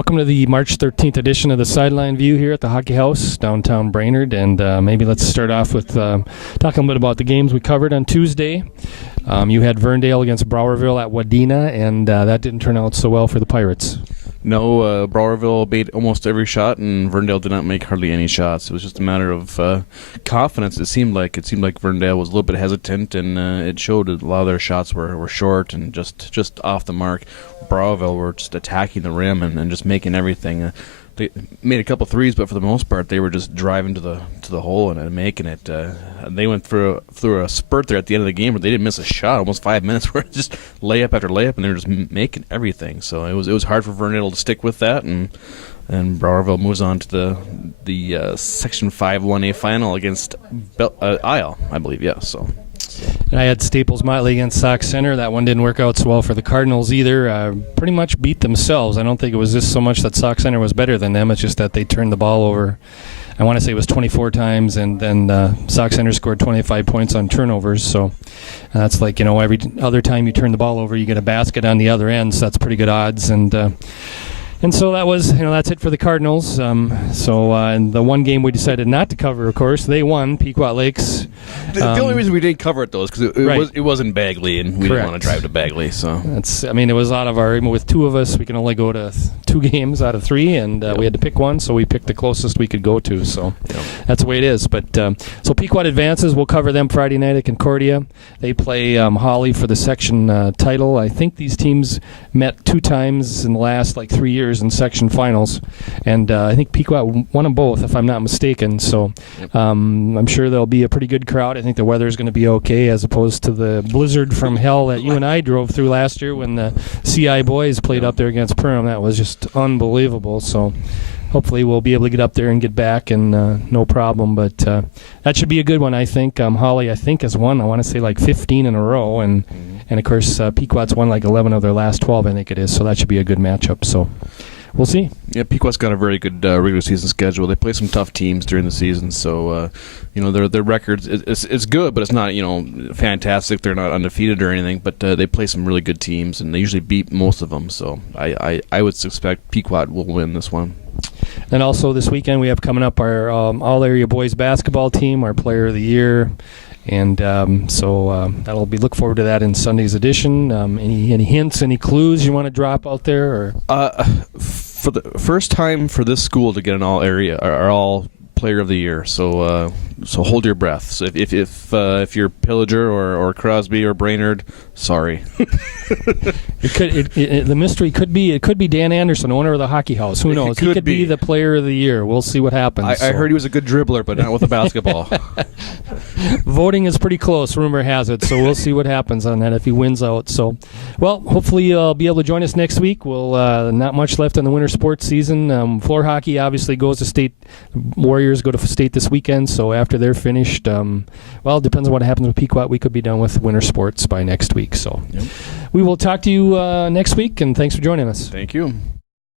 Welcome to the March 13th edition of the Sideline View here at the Hockey House, downtown Brainerd. And maybe let's start off with talking a bit about the games we covered on Tuesday. You had Verndale against Browerville at Wadena, and that didn't turn out so well for the Pirates. No, Browerville made almost every shot, and Verndale did not make hardly any shots. It was just a matter of confidence. It seemed like Verndale was a little bit hesitant, and it showed a lot of their shots were short and just off the mark. Browerville were just attacking the rim and just making everything. They made a couple threes, but for the most part, they were just driving to the hole and making it. They went through a spurt there at the end of the game where they didn't miss a shot. Almost 5 minutes where just layup after layup, and they were just making everything. So it was hard for Vernon to stick with that, and Browerville moves on to the Section 5 1A final against Isle, I believe. Yeah. So. And I had Staples Motley against Sauk Center. That one didn't work out so well for the Cardinals either. Pretty much beat themselves. I don't think it was just so much that Sauk Center was better than them. It's just that they turned the ball over. I want to say it was 24 times, and then Sauk Center scored 25 points on turnovers. So that's like, every other time you turn the ball over, you get a basket on the other end. So that's pretty good odds. And so that was, that's it for the Cardinals. And the one game we decided not to cover, of course, they won, Pequot Lakes. The only reason we didn't cover it, though, is because it was in Bagley, and we didn't want to drive to Bagley. So it was out of our, with two of us, we can only go to 2 games out of 3, and we had to pick one, so we picked the closest we could go to. So that's the way it is. But so Pequot advances. We'll cover them Friday night at Concordia. They play Holly for the section title. I think these teams met 2 times in the last 3 years in section finals, and I think Pequot won them both, if I'm not mistaken. So I'm sure there'll be a pretty good crowd. I think the weather is going to be okay, as opposed to the blizzard from hell that you and I drove through last year when the CI boys played up there against Perham. That was just unbelievable. So hopefully we'll be able to get up there and get back, and no problem. But that should be a good one, I think. Holly, I think, has won, I want to say, 15 in a row. And of course, Pequot's won 11 of their last 12, I think it is. So that should be a good matchup. So we'll see. Yeah, Pequot's got a very good regular season schedule. They play some tough teams during the season. So, their records, it's good, but it's not, fantastic. They're not undefeated or anything. But they play some really good teams, and they usually beat most of them. So I would suspect Pequot will win this one. And also this weekend we have coming up our all-area boys basketball team, our player of the year. And so that'll be, look forward to that in Sunday's edition. Any hints, any clues you want to drop out there? Or? For the first time for this school to get an all-area or all player of the year, so hold your breath. So if you're Pillager or Crosby or Brainerd, sorry. The mystery could be Dan Anderson, owner of the Hockey House. Who knows? He could be the player of the year. We'll see what happens. I heard he was a good dribbler, but not with a basketball. Voting is pretty close, rumor has it, so we'll see what happens on that if he wins out. So, well, hopefully you'll be able to join us next week. We'll not much left in the winter sports season. Floor hockey obviously goes to state. Warriors go to state this weekend, so after they're finished, it depends on what happens with Pequot. We could be done with winter sports by next week. So we will talk to you next week, and thanks for joining us. Thank you.